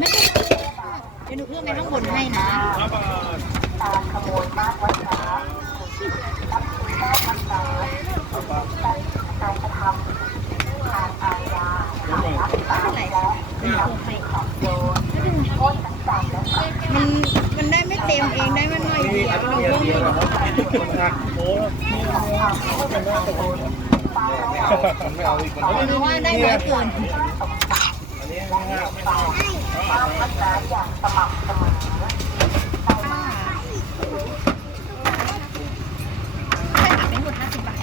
ไม่ใช่เดี๋ยวหนูเพิ่มไปข้างบนให้นะห้าบาทไม่เป็นไรเดี๋ยวหนูเพิ่มให้มันมันได้ไม่เต็มเองได้มันหน่อยเดียวหนูเพิ่มให้หักโอ้ไม่เอาอีกคนหนูว่าได้น้อยเกินอันนี้ไม่หักไม่เอา ใช่ค่ะเป็นหมดห้าสิบบาท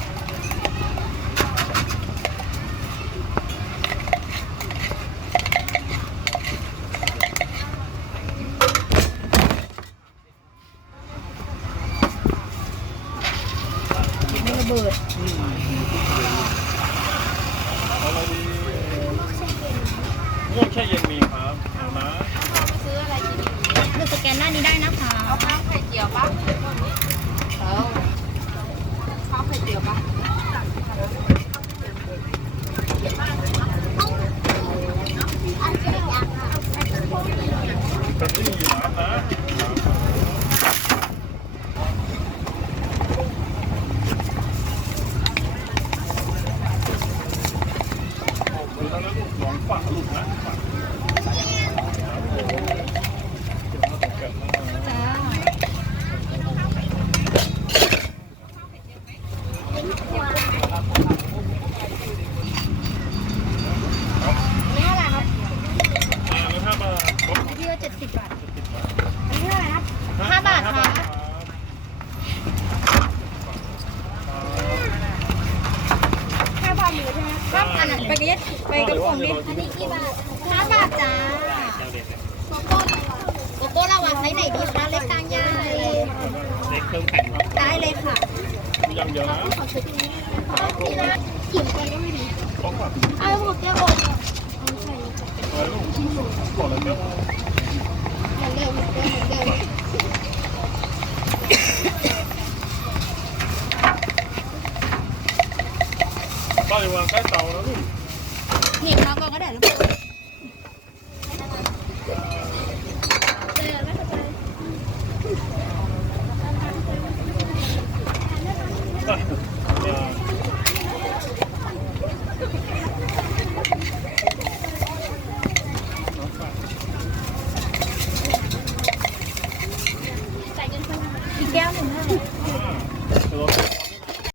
ไม่ระ เบิดอะไรดีง่วงแช่เย็นมีครับเอานะหนูสแกนหน้านี้ได้นะคะ เอาข้าวไข่เจียวปะ เอา ข้าวไข่เจียวปะ เป็นที่มีน้ำนะดูแล้ว ลูกลองฝักลูกนะฝัก จ้า นี่เท่าไหร่ครับ อ่าแล้วถ้ามาครบ พี่ว่าเจ็ดสิบบาทอันนี้เท่าไหร่ครับ ห้าบาทค่ะ แค่ความหมูใช่ไหมครับ อันนั้นไปกับยัดไปกับผมดิอันนี้กี่บาทห้าบาทจ้าโกโก้ระว่างไซส์ไหนดีคะเล็กกลางใหญ่เล็กเติมแข็งครับได้เลยค่ะยังเยอะนะนี่นะขิมไปก็ไม่ดีครบแบบเอาหมดแก้วอกเออลูกก่อนเลยเนาะเร็วเร็วเร็วเร็ว ป้าจะวางใกล้เตาแล้วลูกนี่เขาก็ก็ได้